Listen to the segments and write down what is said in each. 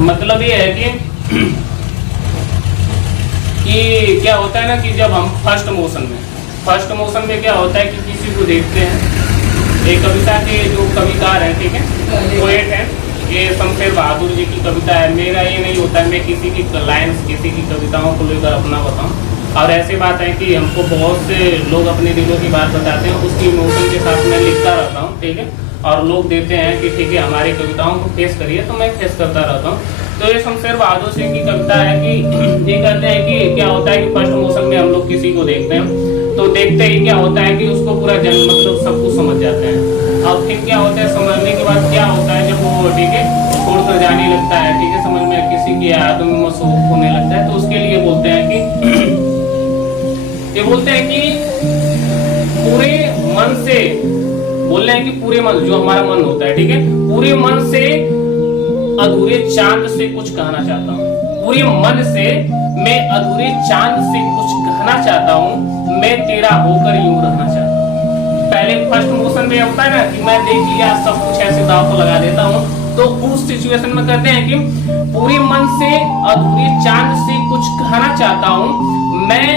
मतलब ये है कि क्या होता है ना कि जब हम फर्स्ट मोशन में क्या होता है कि किसी को देखते हैं, एक कविता के जो कविकार हैं, ठीक है, पोएट हैं, ये शमशेर बहादुर जी की कविता है। मेरा ये नहीं होता है मैं किसी की लाइन्स, किसी की कविताओं को लेकर अपना बताऊं। और ऐसी बात है कि हमको बहुत से लोग अपने दिलों की बात बताते हैं, उसकी इमोशन के साथ मैं लिखता रहता हूँ, ठीक है। और लोग देते हैं कि ठीक है हमारी कविताओं को फेस करिए, तो मैं फेस करता रहता हूँ। तो ये शमशेर बहादुर सिंह की कविता है कि ये कहते हैं कि क्या होता है कि फर्स्ट मोशन में हम लोग किसी को देखते हैं, तो देखते ही क्या होता है कि उसको पूरा जन्म मतलब सब कुछ समझ जाते हैं। और फिर क्या होता है, समझने के बाद क्या होता है, जब वो ठीक है छोड़कर जाने लगता है, ठीक है, समझ में किसी की यादों में मसरूफ होने लगता है, तो उसके लिए बोलते हैं कि ये बोलते हैं कि पूरे मन से बोल रहे हैं कि पूरे मन, जो हमारा मन होता है, ठीक है, पूरे मन से अधूरे चांद से कुछ कहना चाहता हूँ। पूरे मन से मैं अधूरे चांद से कुछ कहना चाहता हूँ, मैं तेरा होकर यूं रहना चाहता हूँ। पहले फर्स्ट मोशन में होता है ना कि मैं देख लिया सब कुछ, ऐसे दाव को लगा देता हूँ, तो उस सिचुएशन में कहते हैं कि पूरे मन से अधूरे चांद से कुछ कहना चाहता हूँ, मैं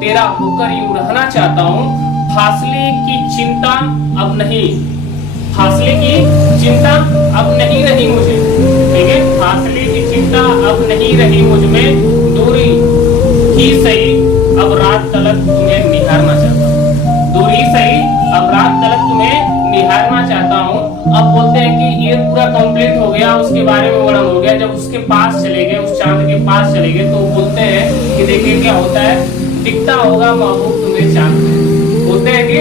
तेरा होकर यूं रहना चाहता हूँ। फासले की चिंता अब नहीं, फासले की चिंता अब नहीं रही मुझे, ठीक है, फासले की चिंता अब नहीं रही मुझ में, दूरी ही सही अब रात तलक तुम्हें निहारना चाहता हूँ, दूरी सही अब रात तलक तुम्हें निहारना चाहता हूँ। अब बोलते हैं कि ये पूरा कंप्लीट हो गया, उसके बारे में वर्णन हो गया। जब उसके पास चले गए, उस चांद के पास चले गए, तो बोलते हैं कि देखिए क्या होता है, दिखता होगा महबूब तुम्हें चांद, बोलते हैं कि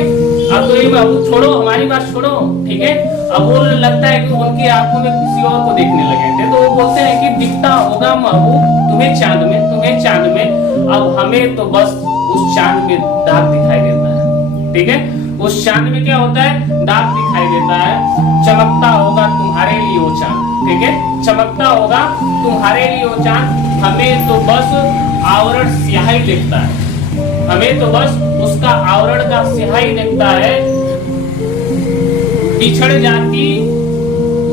अब तो ये महबूब छोड़ो, हमारी बात छोड़ो, ठीक है। अब वो लगता है कि उनकी आंखों में किसी और को देखने लगे थे, तो वो बोलते हैं कि दिखता होगा महबूब तुम्हें चांद में, तुम्हें चांद में, अब हमें तो बस उस चांद में दाग दिखाई देता है, ठीक है। उस चांद में क्या होता है, दाग दिखाई देता है। चमकता होगा तुम्हारे लिए वो चांद, ठीक है, चमकता होगा तुम्हारे लिए वो चांद, हमें तो बस आवरण स्याही दिखता है, हमें तो बस उसका आवरण का स्याही दिखता है। बिछड़ जाती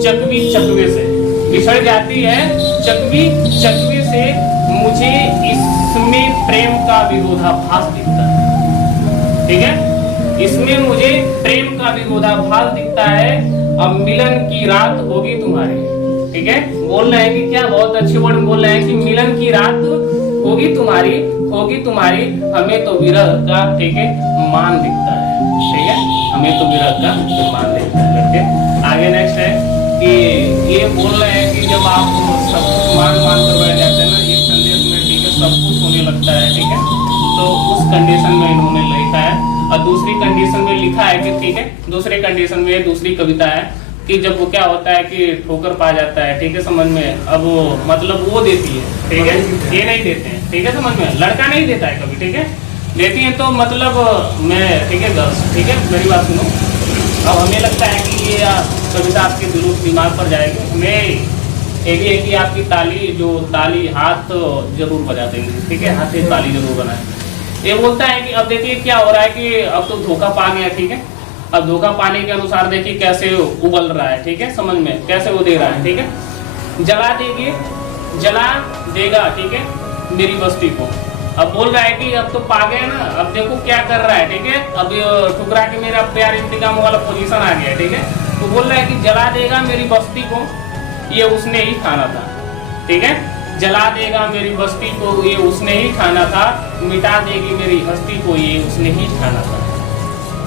चकवी चकवे से, बिछड़ जाती है चकवी चकवे से, मुझे इसमें प्रेम का विरोधाभास दिखता है, ठीक है, इसमें मुझे प्रेम का विरोधाभास दिखता है। अब मिलन की रात होगी तुम्हारी, ठीक है, बोल रहे हैं कि क्या बहुत अच्छे वर्ड बोल रहे हैं कि मिलन की रात होगी तुम्हारी, होगी तुम्हारी, हमें तो विरह का, ठीक है, मान दिखता है, ठीक है, हमें तो विरह का मान दिखता है। लड़के आगे नेक्स्ट है कि ये बोल रहे हैं कि जब आप सब कुछ मान कर बैठ जाते हैं ना एक संदेश में, ठीक है, सब कुछ होने लगता है, ठीक है, तो उस कंडीशन में इन्होंने लिखा है। और दूसरी कंडीशन में लिखा है कि ठीक है, दूसरी कंडीशन में दूसरी कविता है कि जब वो क्या होता है कि ठोकर पा जाता है, ठीक है, समझ में, अब वो मतलब वो देती है, ठीक है, ये नहीं देते हैं, ठीक है, समझ में, लड़का नहीं देता है कभी, ठीक है, देती है तो मतलब मैं, ठीक है, गर्ल्स, ठीक है, मेरी बात सुनो। अब हमें लगता है कि ये कविता आपके दिमाग पर जाएगी, मैं एक ही है कि आपकी ताली, जो ताली हाथ जरूर बजा देंगे, ठीक है, हाथ से ताली जरूर बनाए। ये बोलता है कि अब देखिए क्या हो रहा है कि अब तो धोखा पा गया, ठीक है, अब धोखा पाने के अनुसार देखिए कैसे उबल रहा है, ठीक है, समझ में कैसे वो दे रहा है, ठीक है, जला देगी, जला देगा, ठीक है, मेरी बस्ती को। अब बोल रहा है कि अब तो पा गए ना, अब देखो क्या कर रहा है, ठीक है, अब ठुकरा के मेरा प्यार इंतकाम वाला पोजीशन आ गया, ठीक है, तो बोल रहा है कि जला देगा मेरी बस्ती को, ये उसने ही खाना था, ठीक है, जला देगा मेरी बस्ती को, ये उसने ही खाना था, मिटा देगी मेरी हस्ती को, ये उसने ही खाना था,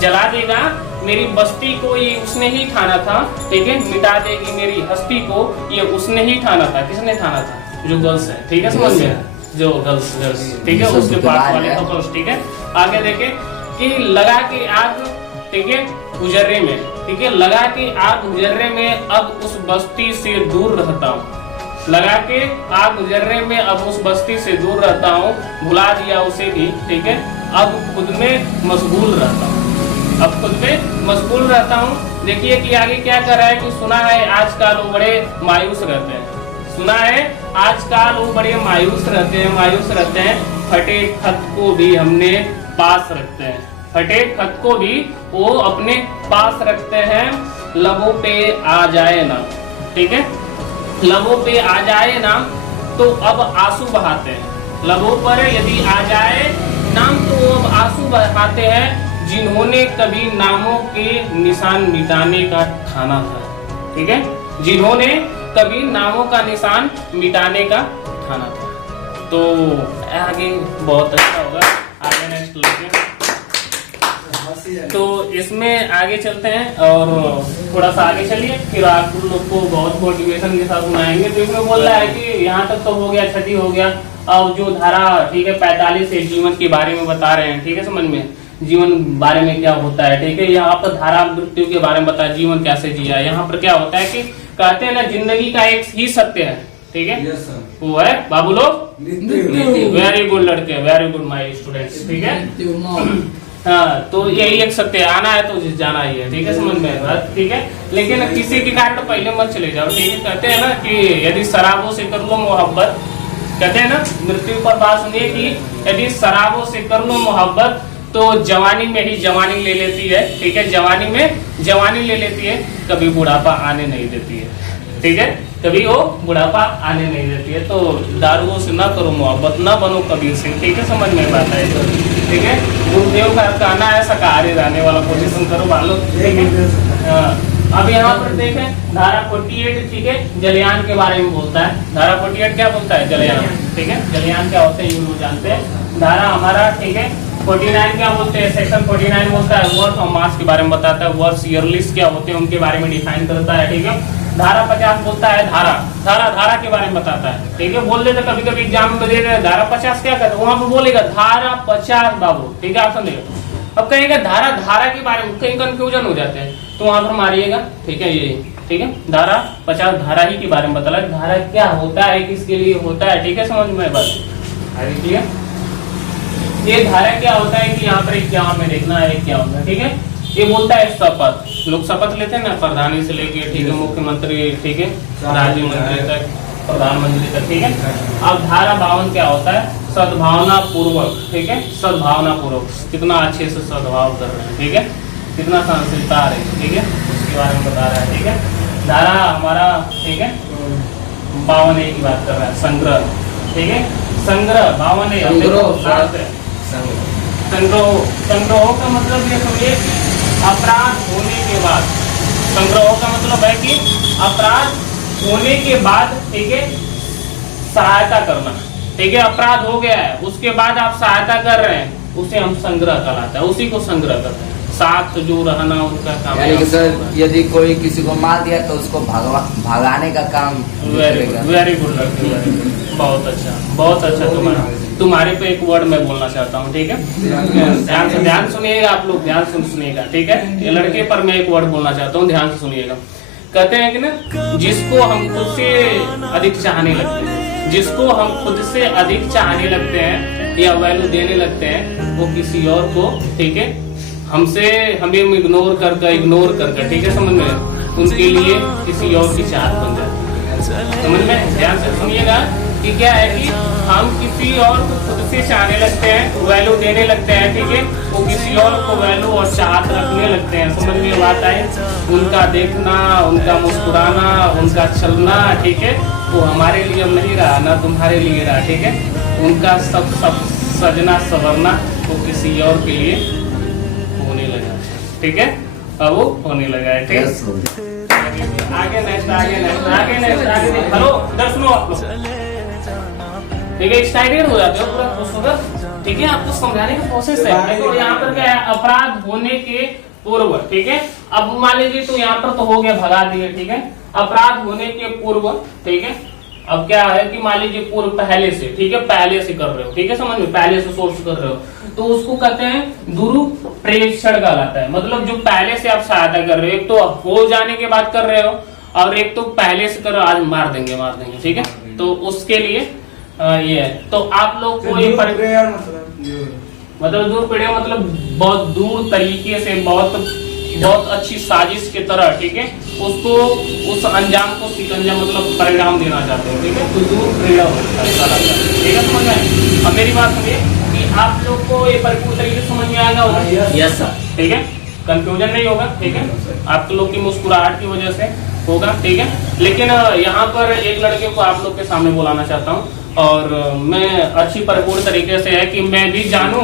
जला देगा मेरी बस्ती को, ये उसने ही खाना था, ठीक है, मिटा देगी मेरी हस्ती को, ये उसने ही खाना था। किसने खाना था, जो गर्ल्स है, ठीक है, समझ में, जो गर्ल्स, ठीक है, उसके पास वाले कपल्स, ठीक है। आगे देखे कि लगा के आग, ठीक है, गुजर्रे में, ठीक है, लगा के आग गुजर्रे में, अब उस बस्ती से दूर रहता हूँ, लगा के आग गुजर्रे में, अब उस बस्ती से दूर रहता हूँ, भुला दिया उसे भी, ठीक है, अब खुद में मशगूल रहता हूँ, अब खुद में मशगूल रहता हूँ। देखिए कि आगे क्या कर रहा है कि सुना है आजकल वो बड़े मायूस रहते हैं, सुना है आजकल वो बड़े मायूस रहते हैं, मायूस रहते हैं, फटे खत को भी हमने पास रखते हैं, फटे खत को भी वो अपने पास रखते हैं, लबों पे आ जाए ना, ठीक है, लबों पे आ जाए नाम तो अब आंसू बहाते हैं। लबों पर यदि आ जाए नाम तो वो अब आंसू बहाते हैं, जिन्होंने कभी नामों के निशान मिटाने का ठाना था। ठीक है, जिन्होंने कभी नामों का निशान मिटाने का ठाना था। तो आगे बहुत अच्छा होगा, आगे नेक्स्ट लेंगे। तो इसमें आगे चलते हैं और थोड़ा सा आगे चलिए, फिर आप लोग को बहुत मोटिवेशन के साथ सुनाएंगे। तो इसमें बोल रहा है कि यहाँ तक तो हो गया, छठी हो गया। अब जो धारा ठीक है 45 है, जीवन के बारे में बता रहे हैं। ठीक है, समझ में जीवन बारे में क्या होता है। ठीक है, यहाँ पर धारा मृत्यु के बारे में बताया, जीवन कैसे जिया। यहाँ पर क्या होता है कि कहते हैं ना, जिंदगी का एक ही सत्य है। ठीक है, वो है बाबू लोग। वेरी गुड लड़के, वेरी गुड माय स्टूडेंट्स। ठीक है, हाँ, तो यही एक सत्य है, आना है तो जाना ही है। ठीक है, समझ में बात। ठीक है, लेकिन किसी के कारण पहले मत चले जाओ। ठीक है, कहते हैं ना कि यदि शराबों से कर लो मोहब्बत, कहते हैं ना मृत्यु पर बात सुनिए कि यदि शराबों से कर लो मोहब्बत तो जवानी में ही जवानी ले लेती है। ठीक है, जवानी में जवानी ले लेती है, कभी बुढ़ापा आने नहीं देती है। ठीक है, कभी वो बुढ़ापा आने नहीं देती है। तो दारुओं से ना करो मोहब्बत, ना बनो कबीर सिंह। ठीक है, समझ में बात है। तो ठीक है, गुरुदेव का कहना है शाकाहारी रहने वाला पोजीशन करो वालों। ठीक है, अब यहाँ पर देखें धारा 48। ठीक है, जलयान के बारे में बोलता है। धारा 48 क्या बोलता है? जलयान। ठीक है, जलयान क्या होते हैं ये लोग जानते हैं। धारा हमारा ठीक है 49 क्या बोलते हैं? सेक्शन 49 बोलता है वर्ष और मास के बारे में बताता है। वर्ष ईयरलीज क्या होते हैं उनके बारे में डिफाइन करता है। ठीक है, धारा 50 बोलता है धारा धारा धारा के बारे में बताता है। ठीक है, बोल देते कभी कभी एग्जाम में दे रहे धारा 50 क्या कहते हैं, वहां पर बोलेगा धारा 50 बाबू। ठीक है, आप समझेगा। अब कहेगा धारा धारा के बारे में कहीं कंफ्यूजन हो जाते हैं, तो वहां पर मारिएगा। ठीक है, ये ठीक है धारा 50 धारा ही के बारे में बता, धारा क्या होता है, किसके लिए होता है। ठीक है, समझ में बात। आगे ठीक है, ये धारा क्या होता है कि यहाँ पर क्या में देखना है क्या होता है। ठीक है, ये बोलता है शपथ, लोग शपथ लेते हैं ना, प्रधानी से लेके ठीक है मुख्यमंत्री, ठीक है राज्य मंत्री तक, प्रधानमंत्री तक। ठीक है, अब धारा 52 क्या होता है? सद्भावना पूर्वक। ठीक है, सद्भावना पूर्वक, कितना अच्छे से सद्भाव कर रहे हैं। ठीक है, कितना सहनशीलता आ रही है। ठीक है, उसके बारे में बता रहा है। ठीक है, धारा हमारा ठीक है 52 की बात कर रहा है, संग्रह। ठीक है, संग्रह 52 संग्रह। संग्रह का मतलब ये समझिए अपराध होने के बाद, संग्रह का मतलब है कि अपराध होने के बाद ठीक है सहायता करना। ठीक है, अपराध हो गया है उसके बाद आप सहायता कर रहे हैं, उसे हम संग्रह कहलाता है, उसी को संग्रह करते हैं। साथ जो रहना उनका काम है। सर यदि कोई किसी को मार दिया तो उसको भगाने का काम। वेरी गुड, बहुत अच्छा, बहुत अच्छा। तुम्हारे पे एक वर्ड मैं बोलना चाहता हूँ। ठीक है, ध्यान सुनिएगा आप लोग, ध्यान सुनिएगा। ठीक है, ये लड़के पर मैं एक वर्ड बोलना चाहता हूँ, ध्यान से सुनिएगा। कहते हैं कि ना, जिसको हम खुद से अधिक चाहने लगते हैं, जिसको हम खुद से अधिक चाहने लगते हैं या वैल्यू देने लगते हैं, वो किसी और को ठीक है हमें इग्नोर करके ठीक है समझ में, उनके लिए किसी और की चाहत बन जाती है। समझ में ध्यान से सुनिएगा कि क्या है कि हम किसी और को खुद से चाहने लगते हैं, वैल्यू देने लगते हैं। ठीक है, वो किसी और को वैल्यू और चाहत रखने लगते हैं। समझ में बात आई? उनका देखना, उनका मुस्कुराना, उनका चलना ठीक है वो हमारे लिए अब नहीं रहा, ना तुम्हारे लिए रहा। ठीक है, उनका सब सजना संवरना वो किसी और के लिए होने लगा। ठीक है, अब वो होने लगा है। ठीक है, आगे नेक्स्ट। हेलो इधर सुनो आप लोग। ठीक है, एक्साइटेड हो जाते हो पूरा खुश होकर। ठीक है, आपको समझाने की कोशिश है। तो यहाँ पर क्या है, अपराध होने के पूर्व। ठीक है, अब मान लीजिए तो यहाँ पर तो हो गया, भगा दिए। ठीक है, अपराध होने के पूर्व। ठीक है, अब क्या है कि मान लीजिए पूर्व पहले से, ठीक है पहले से कर रहे हो। ठीक है, समझ में पहले से सोर्स कर रहे हो, तो उसको कहते हैं दुरुप्रेक्षण कहलाता है। मतलब जो पहले से आप सहायता कर रहे हो, एक तो हो जाने के बाद कर रहे हो और एक तो पहले से कर रहे हो, आज मार देंगे। ठीक है, तो उसके लिए ये है। तो आप लोग को ये मतलब दूर पीढ़ी मतलब बहुत दूर तरीके से, बहुत अच्छी साजिश की तरह ठीक है उसको उस अंजाम को सिकंजा मतलब परिणाम देना चाहते हो। ठीक है, तो दूर पीढ़ा होता है। ठीक है, समझ में? अब मेरी बात सुनिए कि आप लोग को ये परिपूर्ण तरीके से समझ में आएगा। Yes sir. ठीक है, कंफ्यूजन नहीं होगा। ठीक है, आप लोग की मुस्कुराहट की वजह से होगा, ठीक है। लेकिन यहाँ पर एक लड़के को आप लोग के सामने बुलाना चाहता हूँ, और मैं अच्छी परिपूर्ण तरीके से है कि मैं भी जानूं,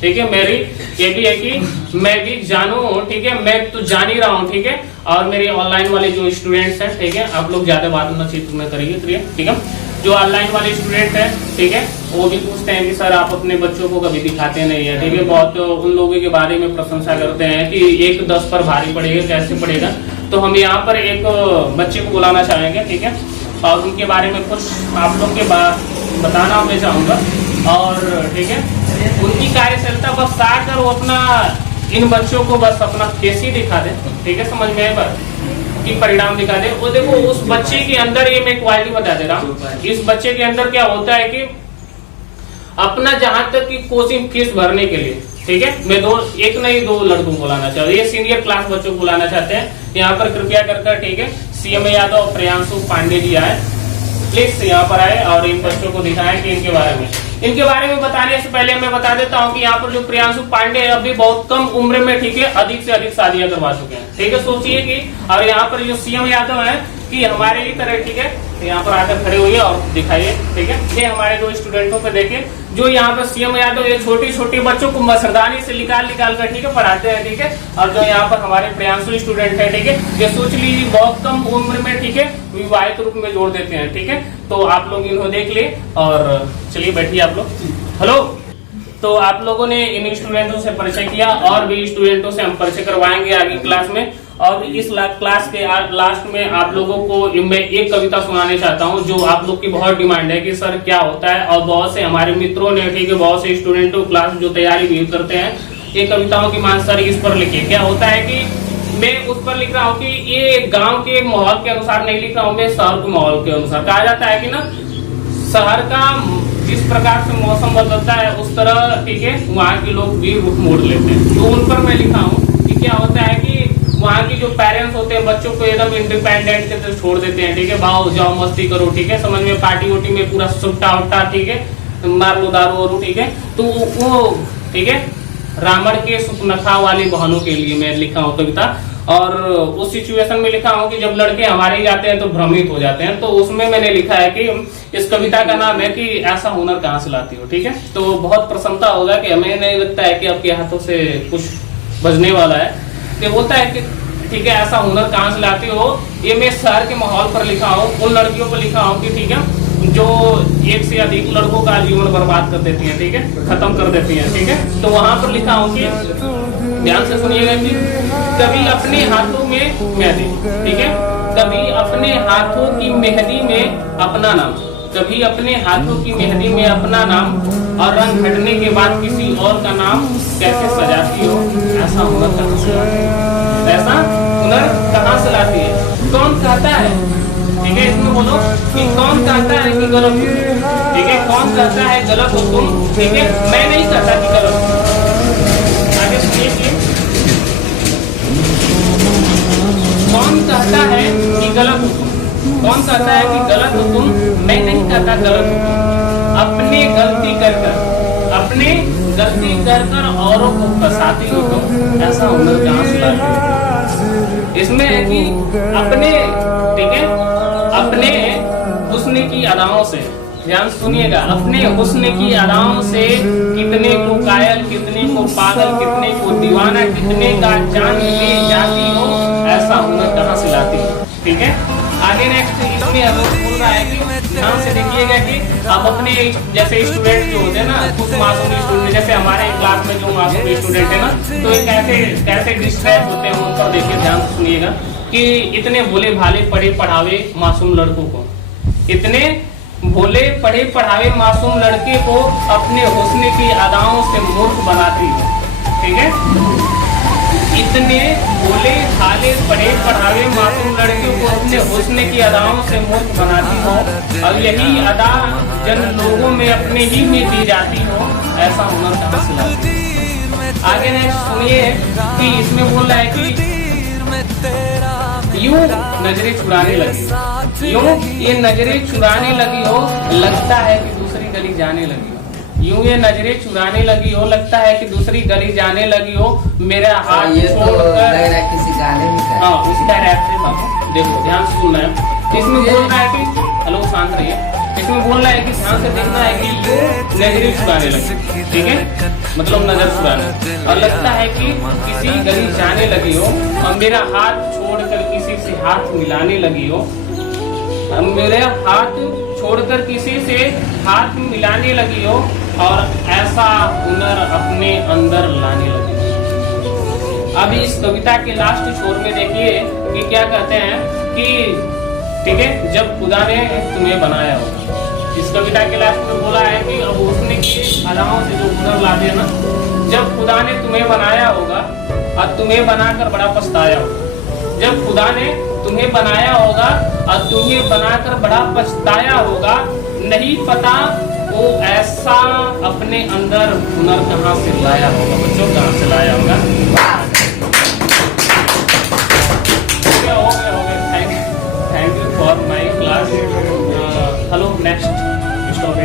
ठीक है। मेरी ये भी है कि मैं भी जानूं, ठीक है। मैं तो जान ही रहा हूँ, ठीक है। और मेरे ऑनलाइन वाले जो स्टूडेंट्स हैं, ठीक है, आप लोग ज्यादा बात ना चित्र में करिए, ठीक है। जो ऑनलाइन वाले स्टूडेंट हैं, ठीक है, वो भी पूछते हैं कि सर आप अपने बच्चों को कभी दिखाते नहीं है, ठीक है। बहुत उन लोगों के बारे में प्रशंसा करते हैं कि 1 10 पर भारी पड़ेगा, कैसे पड़ेगा। तो हम यहाँ पर एक बच्चे को बुलाना चाहेंगे, ठीक है, और उनके बारे में कुछ आप लोग के बताना मैं चाहूंगा। और ठीक है, उनकी कार्यशीलता बस आकर वो अपना इन बच्चों को बस अपना फेस ही दिखा दे, ठीक है, समझ में बात की परिणाम दिखा दे। वो देखो उस बच्चे के अंदर, ये मैं क्वालिटी बता दे रहा हूँ, इस बच्चे के अंदर क्या होता है कि अपना जहां तक की कोचिंग फीस भरने के लिए, ठीक है, मैं एक नहीं 2 लड़कों को बुलाना चाहता हूँ। ये सीनियर क्लास बच्चों को बुलाना चाहते हैं। यहाँ पर कृपया कर, ठीक है, सीएम यादव और प्रियांशु पांडे जी आए, प्लीज यहाँ पर आए और इन बच्चों को दिखाएं कि इनके बारे में बताने से पहले मैं बता देता हूँ कि यहाँ पर जो प्रियांशु पांडे है अभी बहुत कम उम्र में, ठीक है, अधिक से अधिक शादियां करवा चुके हैं, ठीक है। सोचिए कि और यहाँ पर जो सीएम यादव है कि हमारे ही तरह, ठीक है, यहाँ पर आकर खड़े हुए और दिखाइए, ठीक है। ये हमारे जो स्टूडेंटों पे देखे, जो यहाँ पर सीएम यादव ये छोटे बच्चों को मच्छरदानी से निकाल कर, ठीक है, पढ़ाते हैं, ठीक है। और जो यहाँ पर हमारे प्रियांशु स्टूडेंट है, ठीक है, ये सोच लीजिए बहुत कम उम्र में, ठीक है, विवाहित रूप में जोड़ देते हैं, ठीक है। तो आप लोग इन्हों देख लिए और चलिए बैठिए आप लोग। हेलो, तो आप लोगों ने इन स्टूडेंटों से परिचय किया और भी स्टूडेंटों से हम परिचय करवाएंगे आगे क्लास में। और इस क्लास के लास्ट में आप लोगों को मैं एक कविता सुनाने चाहता हूं, जो आप लोग की बहुत डिमांड है कि सर क्या होता है। और बहुत से हमारे मित्रों ने, ठीक है, बहुत से स्टूडेंटों क्लास जो तैयारी भी करते हैं, ये कविताओं की मांग सर इस पर लिखिए। क्या होता है कि मैं उस पर लिख रहा हूँ कि ये गाँव के माहौल के अनुसार नहीं लिख रहा हूँ, मैं शहर के माहौल के अनुसार। कहा जाता है कि ना, शहर का जिस प्रकार से मौसम बदलता है उस तरह, ठीक है, वहाँ के लोग भी रुख मोड़ लेते हैं। तो उन पर मैं लिखा हूँ कि क्या होता है कि वहाँ की जो पेरेंट्स होते हैं बच्चों को एकदम इंडिपेंडेंट के तरह छोड़ देते हैं, ठीक है, भाव जाओ मस्ती करो, ठीक है, समझ में पार्टी वोटी में पूरा सुट्टा उट्टा, ठीक है, मार लो दारू वारू, ठीक है। तो वो, ठीक है, रावण के सुपनखा वाली बहनों के लिए मैं लिखा हूँ कविता। और उस सिचुएशन में लिखा हूँ कि जब लड़के हमारे जाते हैं तो भ्रमित हो जाते हैं। तो उसमें मैंने लिखा है कि इस कविता का नाम है कि ऐसा हुनर कहाँ से लाती हो, ठीक है। तो बहुत प्रसन्नता होगा कि हमें नहीं लगता है कि आपके हाथों से कुछ बजने वाला है। तो होता है कि ठीक है, ऐसा हुनर कहाँ से लाती हो, ये मैं शहर के माहौल पर लिखा हूँ, उन लड़कियों पर लिखा हूँ कि ठीक है, जो 1 से अधिक लड़कों का जीवन बर्बाद कर देती हैं, ठीक है, खत्म कर देती हैं, ठीक है। तो वहां पर लिखा हूँ कि ध्यान से सुनिएगा कि कभी अपने हाथों में मेहंदी, ठीक है, कभी अपने हाथों की मेहंदी में अपना नाम, कभी अपने हाथों की मेहंदी में अपना नाम, और रंग हटने के बाद किसी और का नाम कैसे सजाती हो, ऐसा हुनर कहाँ से लाती है, ऐसा हुनर कहाँ से लाती है। कौन कहता है, ठीक है, इसमें बोलो कि कौन कहता है कि गलत हो, ठीक है, कौन कहता है गलत हो तुम, ठीक है, मैं नहीं कहता कि गलत हो। आगे सुनिए, कौन कहता है कि गलत हो तुम, कौन कहता है कि गलत हो तुम, मैं नहीं कहता गलत हो तुम। अपने गलती कर कर औरों को फंसाती हो तुम, ऐसा हुनर कहाँ से लाती हो। इसमें है कि अपने, ठीक है, अपने हुस्न की अदाओं से, ध्यान सुनिएगा, अपने हुस्न की अदाओं से कितने को कायल, कितने को पागल, कितने को दीवाना, कितने का जान ले जाती हो, ऐसा हुनर कहाँ से लाती हो, ठीक है। आगे नेक्स्ट इसमें अब बोल रहा है कि ध्यान से देखिएगा कि आप अपने जैसे स्टूडेंट जो होते हैं ना, कुछ मासूम स्टूडेंट, जैसे हमारे क्लास में जो मासूम स्टूडेंट है ना, तो ये कैसे डिस्ट्रैक्ट होते हैं, उन पर देखिए, ध्यान से सुनिएगा कि इतने भोले भाले पढ़े पढ़ावे मासूम लड़कों को, इतने भोले पढ़े पढ़ावे मासूम लड़के को अपने हुस्न की अदाओं से मूर्ख बनाती है, ठीक है। इतने भोले भाले पढ़े पढ़ावे मासूम लड़कियों को अपने हुस्न की अदाओं से मूर्ख बनाती हो, और यही अदा जन लोगों में अपने ही में दी जाती हो, ऐसा हुनर कहाँ से लाती है। आगे नेक्स्ट सुनिए कि इसमें बोल रहा है कि यूं नजरें चुराने लगी, यूं ये नजरें चुराने लगी हो, लगता है कि दूसरी गली जाने लगी हो, यूं ये नजरें चुराने लगी हो, लगता है कि दूसरी गली जाने लगी हो, मेरा हाथ छोड़कर, किसी गाने में, हाँ उसका रैप से देखो ध्यान से सुनना है। इसमें बोल रहा है कि हेलो शांत रहिए। इसमें बोल रहा है कि ध्यान से देखना है कि वो नेगेटिव चुराने लगे, ठीक है, मतलब नजर चुराने। और लगता है कि किसी गली जाने लगी हो और मेरा हाथ छोड़कर किसी से हाथ मिलाने लगी हो, मेरा हाथ छोड़कर किसी से हाथ मिलाने लगी हो और ऐसा हुनर अपने अंदर लाने लगी हो। अभी इस कविता के लास्ट छोर में देखिए कि क्या कहते हैं कि ठीक है, जब खुदा ने तुम्हें बनाया हो, इस कविता के लास्ट में बोला है कि अब उसने की अदाओं से जो हुनर ला दिया ना, जब खुदा ने तुम्हें बनाया होगा और तुम्हें बनाकर बड़ा पछताया होगा। जब खुदा ने तुम्हें बनाया होगा और तुम्हें बनाकर बड़ा पछताया होगा, नहीं पता वो ऐसा अपने अंदर हुनर कहाँ से लाया होगा। बच्चों कहाँ से लाया होगा। हो गया। Thank you for my class. Hello next stop